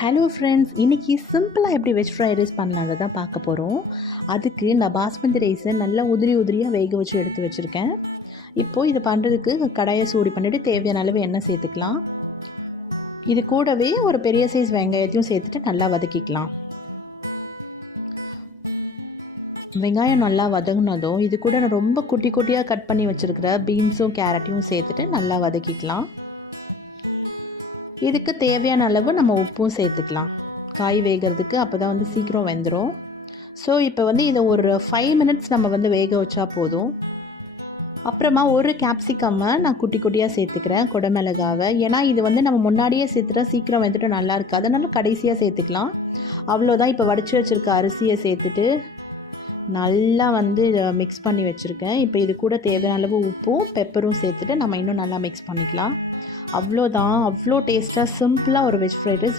Hello friends, இன்றைக்கி சிம்பிளாக எப்படி வெஜ் ஃப்ரைட் ரைஸ் பண்ணலான்னு தான் பார்க்க போகிறோம். அதுக்கு நான் பாஸ்மதி ரைஸை நல்லா உதிரியாக வேக வச்சு எடுத்து வச்சுருக்கேன். இப்போது இது பண்ணுறதுக்கு கடாயை சூடு பண்ணிவிட்டு தேவையான அளவு எண்ணெய் சேர்த்துக்கலாம். இது கூடவே ஒரு பெரிய சைஸ் வெங்காயத்தையும் சேர்த்துட்டு நல்லா வதக்கிக்கலாம். வெங்காயம் நல்லா வதங்கினதும் இது கூட நான் ரொம்ப குட்டி குட்டியாக கட் பண்ணி வச்சுருக்கிற பீன்ஸும் கேரட்டையும் சேர்த்துட்டு நல்லா வதக்கிக்கலாம். இதுக்கு தேவையான அளவு நம்ம உப்பும் சேர்த்துக்கலாம். காய் வேகிறதுக்கு அப்போ தான் சீக்கிரம் வெந்துடும். ஸோ இப்போ இதை ஒரு 5 மினிட்ஸ் நம்ம வேக வச்சா போதும். அப்புறமா ஒரு கேப்சிகம்மை நான் குட்டி குட்டியாக சேர்த்துக்கிறேன், குடமிளகாவை. ஏன்னா இது நம்ம முன்னாடியே சேர்த்துட்டா சீக்கிரம் வந்துட்டு நல்லா இருக்குது, அதனால கடைசியாக சேர்த்துக்கலாம். அவ்வளோதான். இப்போ வடித்து வச்சுருக்க அரிசியை சேர்த்துட்டு நல்லா மிக்ஸ் பண்ணி வச்சுருக்கேன். இப்போ இது கூட தேவையான அளவு உப்பும் பெப்பரும் சேர்த்துட்டு நம்ம இன்னும் நல்லா மிக்ஸ் பண்ணிக்கலாம். அவ்வளோதான். அவ்வளோ டேஸ்ட்டாக சிம்பிளாக ஒரு வெஜ் ஃப்ரைட் ரைஸ்